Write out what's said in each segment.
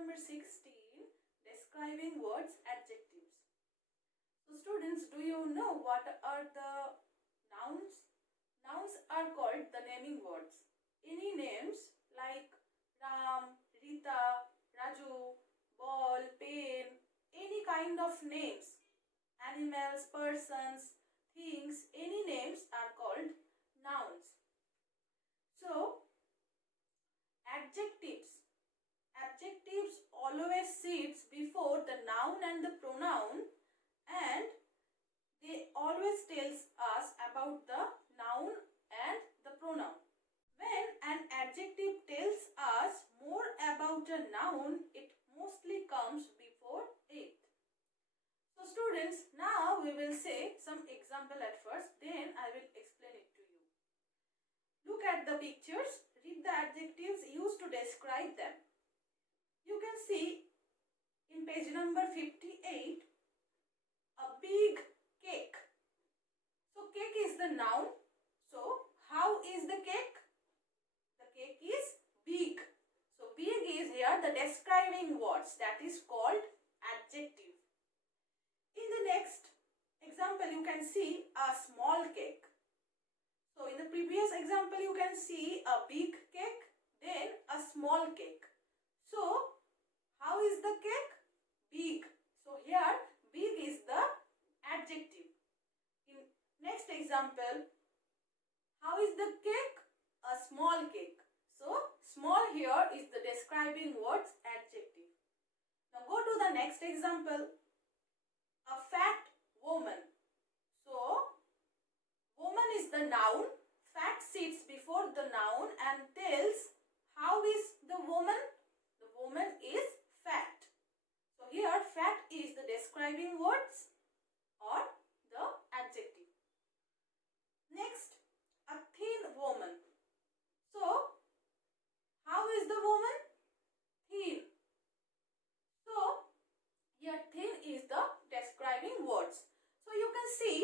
number 16, describing words, adjectives. So students, do you know what are the nouns? Nouns are called the naming words. Any names like Ram, Rita, Raju, ball, pen, any kind of names, animals, persons, things, any names are called nouns. So, adjectives. Adjectives always sits before the noun and the pronoun, and they always tells us about the noun and the pronoun. When an adjective tells us more about a noun, it mostly comes before it. So students, now we will say some example at first, then I will explain it to you. Look at the pictures, read the adjectives used to describe them. You can see in page number 58, a big cake. So cake is the noun. So how is the cake? The cake is big. So big is here the describing words, that is called adjective. In the next example you can see a small cake. So in the previous example you can see a big cake, then a small cake. So how is the cake? Big. So here big is the adjective. In next example, how is the cake? A small cake. So small here is the describing words, adjective. Now go to the next example. A fat woman. So woman is the noun. Fat sits before the noun and tells how is the woman? The woman is fat. So here fat is the describing words or the adjective. Next, a thin woman. So how is the woman? Thin. So here thin is the describing words. So you can see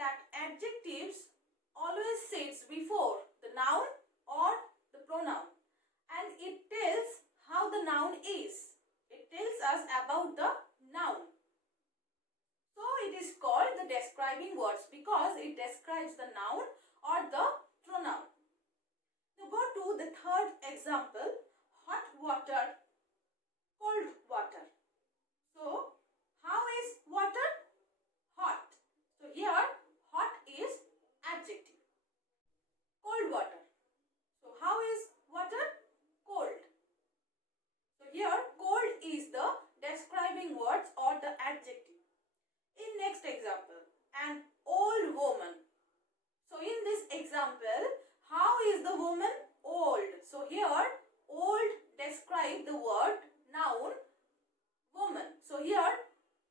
that adjectives always sits before the noun or the pronoun, and it tells how the noun is. It tells us about the noun. So it is called the describing words because it describes the noun or the pronoun. Now go to the third example, hot water, cold water. So how is water? Hot. So here hot is adjective. Cold water. So how is water? Cold. So here cold is the describing words or the adjective. In next example, an old woman. So in this example, how is the woman? Old. So here old describe the word noun woman. So here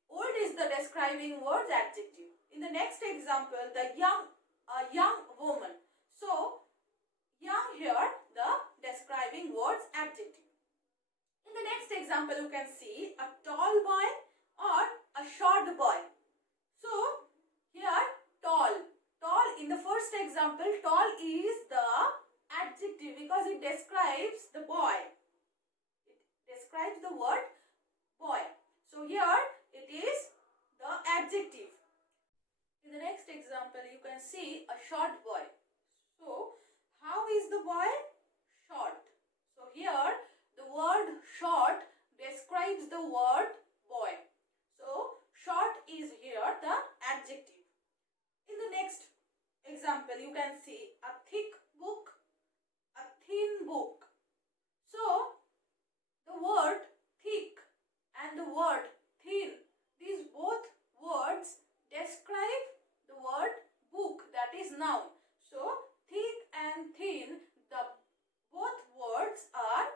old is the describing word adjective. In the next example, the young woman. So young here the describing words adjective. In the next example you can see a tall boy or a short boy. So here tall. Tall in the first example, tall is the adjective because it describes the boy. It describes the word boy. So here it is the adjective. In the next example you can see a short boy. So how is the boy? Short. So here the word short describes the word boy. So short is here the adjective. In the next example you can see a thick book, a thin book. So the word thick and the word thin, these both words describe the word book, that is noun. So thick and thin, the both words are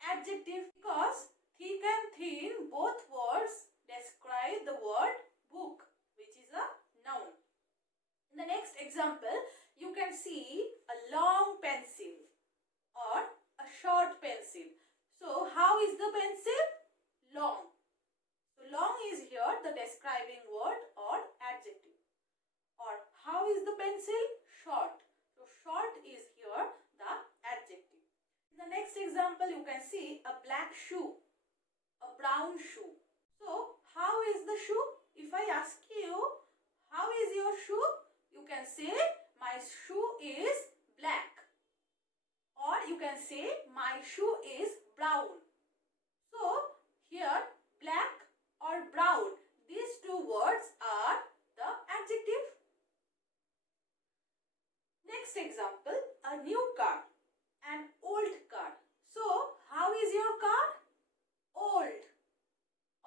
adjective because thick and thin both words describe the word book, which is a noun. In the next example you can see a long pencil or a short pencil. So how is the pencil? Long. So long is here the describing word or adjective. Or how is the pencil? Short. So short is here the adjective. In the next example you can see a black shoe. brown shoe. So, how is the shoe? If I ask you, how is your shoe? You can say, my shoe is black. Or you can say, my shoe is brown. So, here, black or brown, these two words are the adjective. Next example, a new car, an old car. So, how is your car? Old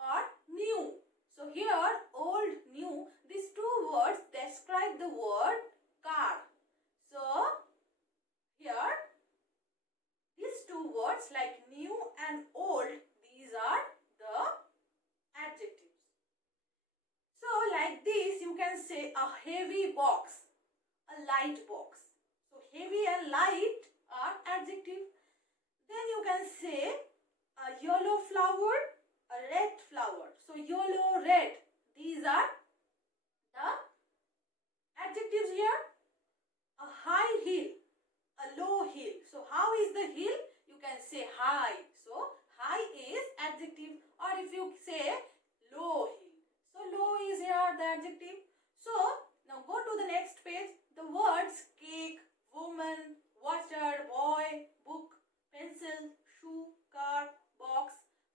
or new. So, here, old, new, these two words describe the word car. So, here, these two words like new and old, these are the adjectives. So, like this, you can say a heavy box, a light box. So, heavy and light are adjective. Then you can say a yellow flower, a red flower. So, yellow, red, these are the adjectives here. A high hill, a low hill. So, how is the hill? You can say high. So, high is adjective. Or if you say low hill. So, low is here the adjective. So, now go to the next page. The words cake, woman, water, boy, book, pencil, shoe, car, box,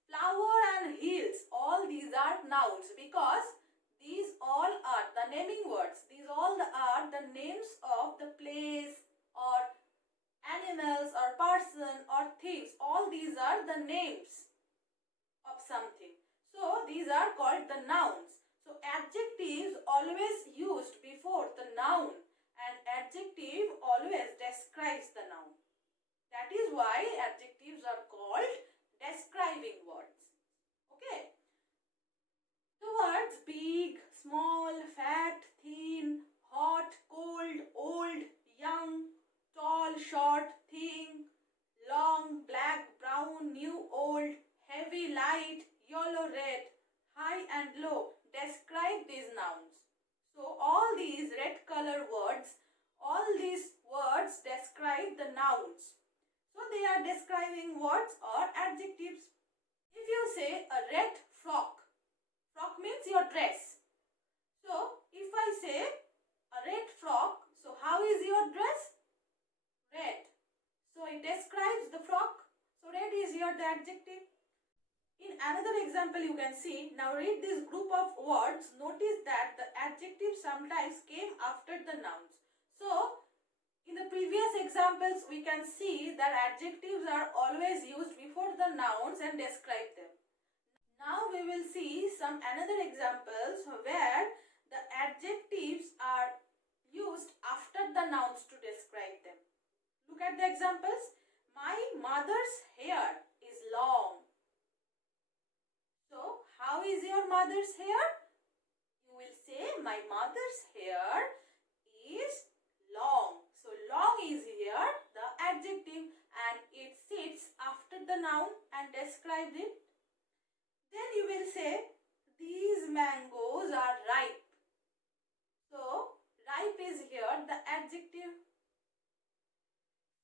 flower and hills. All these are nouns because these all are the naming words. These all are the names of the place or animals or person or things. All these are the names of something. So, these are called the nouns. So, adjectives always used before the noun and adjective always describes the noun. That is why adjectives are called describing words. Okay. The words big, small, fat, thin, hot, cold, old, young, tall, short, thin, long, black, brown, new, old, heavy, light, yellow, red, high and low describe these nouns. So, all these red color words, all these words describe the nouns. So, they are describing words or adjectives. If you say a red frock, frock means your dress. So, if I say a red frock, so how is your dress? Red. So, it describes the frock. So, red is here the adjective. In another example you can see, now read this group of words. Notice that the adjectives sometimes came after the nouns. So, in the previous examples we can see that adjectives are always used before the nouns and describe them. Now we will see some another examples where the adjectives are used after the nouns to describe them. Look at the examples. My mother's hair is long. So, how is your mother's hair? You will say, my mother's hair is long. So, long is here the adjective and it sits after the noun and describes it. Then you will say, these mangoes are ripe. So, ripe is here the adjective.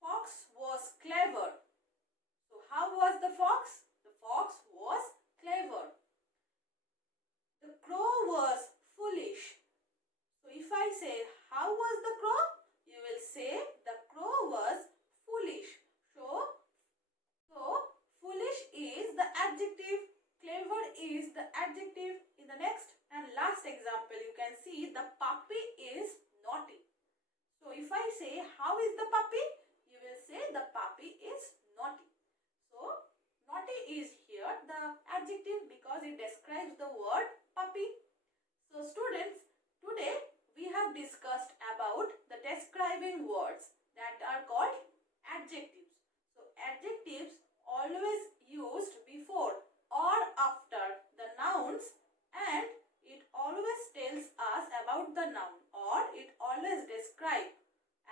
Fox was clever. So, how was the fox? The fox was clever. The crow was foolish. So, if I say, how was the crow? You will say, the crow was foolish. So foolish is the adjective. Clever is the adjective. In the next and last example, you can see the puppy is naughty. So, if I say, how is the puppy? You will say, the puppy is naughty. So, naughty is here the adjective because it describes the word puppy. So, students, today we have discussed about the describing words that are called adjectives. So, adjectives always used before or after the nouns and it always tells us about the noun or it always describes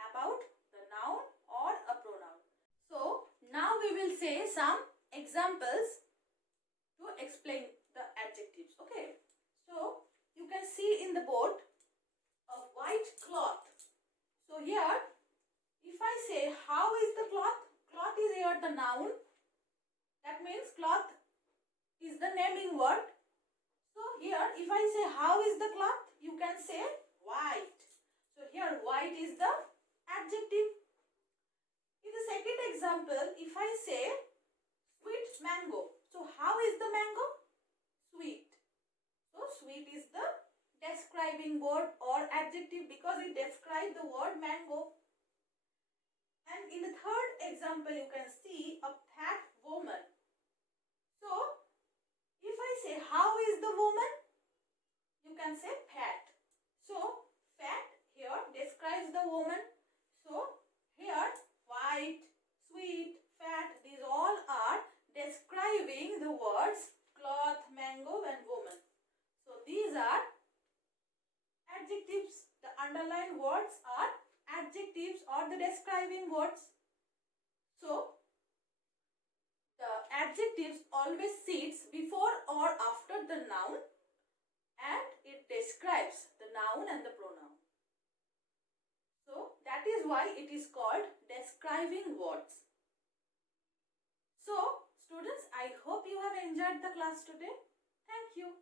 about the noun or a pronoun. So, now we will say some examples to explain the adjectives. Okay. So, you can see in the board a white cloth. So, here if I say how is the cloth? Cloth is here the noun. That means cloth is the naming word. So here if I say how is the cloth, you can say white. So here white is the adjective. In the second example, if I say sweet mango, so how is the mango? Sweet. So sweet is the describing word or adjective because it describes the word mango. And in the third example, you can see a fat woman. So if I say how is the woman, you can say fat. So fat here describes the woman. So here white, sweet, fat, these all are describing the words cloth, mango and woman. So these are adjectives. The underlined words are adjectives or the describing words. So the adjectives always sits before or after the noun and it describes the noun and the pronoun. So that is why it is called describing words. So students, I hope you have enjoyed the class today. Thank you.